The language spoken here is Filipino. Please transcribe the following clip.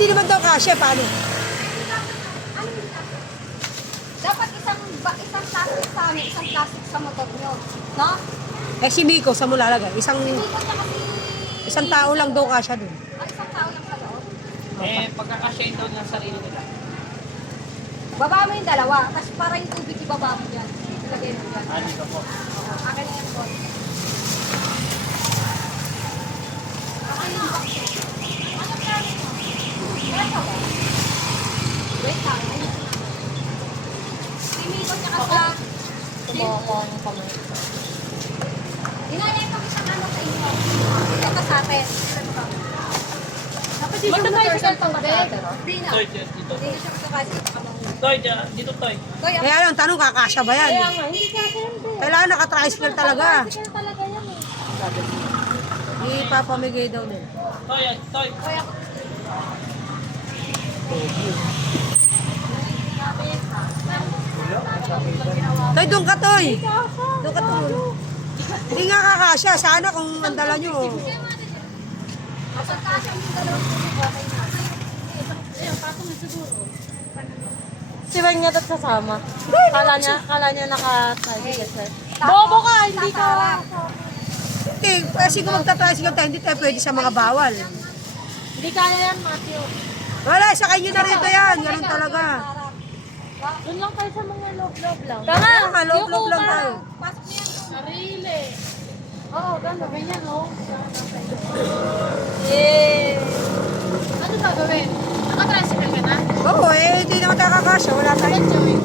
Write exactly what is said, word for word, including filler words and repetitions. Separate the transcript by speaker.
Speaker 1: hindi naman daw kasya, paano?
Speaker 2: Dapat isang ba, isang plastic sa amin, isang plastic sa motor nyo. No?
Speaker 1: Eh si Miko, sa mo lalagay? Isang,
Speaker 2: Hindi ko siya kasi...
Speaker 1: isang tao lang daw kasya dun.
Speaker 2: Ah, isang tao lang sa loob.
Speaker 3: Eh, pagkakasyahin daw ng sarili nila.
Speaker 2: Baba mo yung dalawa, tapos para yung tubig ibaba mo dyan. Ilagay mo dyan.
Speaker 3: Ah, di ka po.
Speaker 2: Oo, akin na yan po. Akin yung box. Ano plano mo? Wala ka ba? Wait lang. Pimikot niya ka sa...
Speaker 4: Tumokong kami.
Speaker 2: Inayay ko isang ano sa inyo. Ito sa atin. Ito ka. Dapat yung
Speaker 4: Magta-tricycle
Speaker 2: pang
Speaker 4: pa ba ate, no?
Speaker 2: Hindi na.
Speaker 3: Toy, dito. dito.
Speaker 2: Hindi siya magkakasya. Ito ka mong...
Speaker 3: Toy, dyan, dito, Toy.
Speaker 2: Toy,
Speaker 1: Eh ano, tanong, kakasya ba yan?
Speaker 4: Kaya nga, hindi ka siyempre.
Speaker 1: Kailangan nakatricycle talaga.
Speaker 4: Tricycle talaga yan eh.
Speaker 1: Ipapamigay daw nila.
Speaker 3: Toy, ah, Toy.
Speaker 2: Toy ako.
Speaker 1: Toy, doon ka, Toy. Doon ka, Toy. Hindi nga kakasya. Sana kung ang dala nyo.
Speaker 2: Kapag kasya yung dalawang tubig, okay na.
Speaker 4: Si Weng nga dapat sasama. Kala niya, kala niya naka-tricycle siya. Bobo ka, hindi ka.
Speaker 1: Hindi, kasi kung magta-tricycle tayo, hindi tayo pwede sa mga bawal.
Speaker 4: Hindi kaya yan, Matthew.
Speaker 1: Wala, sa kanyo na rito yan. Ganun talaga.
Speaker 4: Doon lang tayo sa mga loob-loob lang.
Speaker 1: Kaya nga, loob-loob lang tayo.
Speaker 2: Pasok niya.
Speaker 4: Sarili. Oo, gano'n. Ganyan, oh. Eh. Ano gagawin? Naka-tricycle ka na?
Speaker 1: Oo, eh, hindi naman tayo kakasya. Wala tayo.
Speaker 4: Enjoy.